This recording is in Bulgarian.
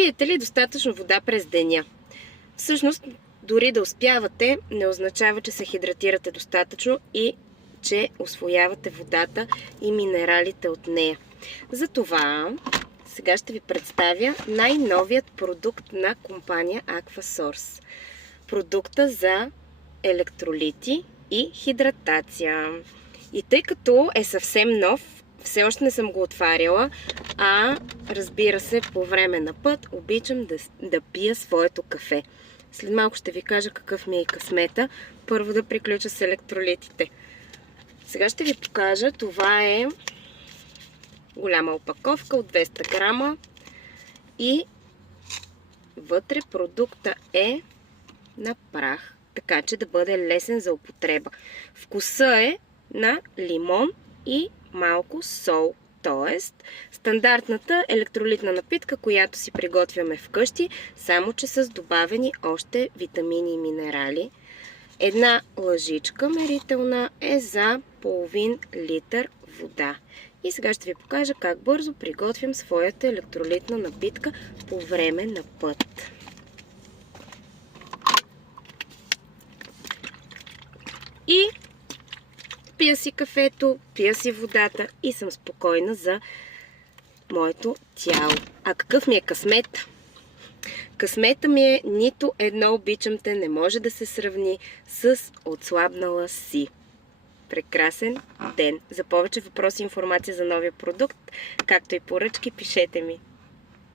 Пиете ли достатъчно вода през деня? Всъщност, дори да успявате, не означава, че се хидратирате достатъчно и че усвоявате водата и минералите от нея. Затова сега ще ви представя най-новият продукт на компания Aquasource. Продукта за електролити и хидратация. И тъй като е съвсем нов, все още не съм го отваряла, разбира се, по време на път обичам да пия своето кафе. След малко ще ви кажа какъв ми е късмета. Първо да приключа с електролитите. Сега ще ви покажа. Това е голяма опаковка от 200 грама и вътре продукта е на прах, така че да бъде лесен за употреба. Вкуса е на лимон и малко сол, т.е. стандартната електролитна напитка, която си приготвяме вкъщи, само че с добавени още витамини и минерали. Една лъжичка мерителна е за половин литър вода. И сега ще ви покажа как бързо приготвям своята електролитна напитка по време на път. И пия си кафето, пия си водата и съм спокойна за моето тяло. А какъв ми е късмет? Късмета ми е: нито едно обичам те не може да се сравни с отслабнала си. Прекрасен ден! За повече въпроси и информация за новия продукт, както и поръчки, пишете ми.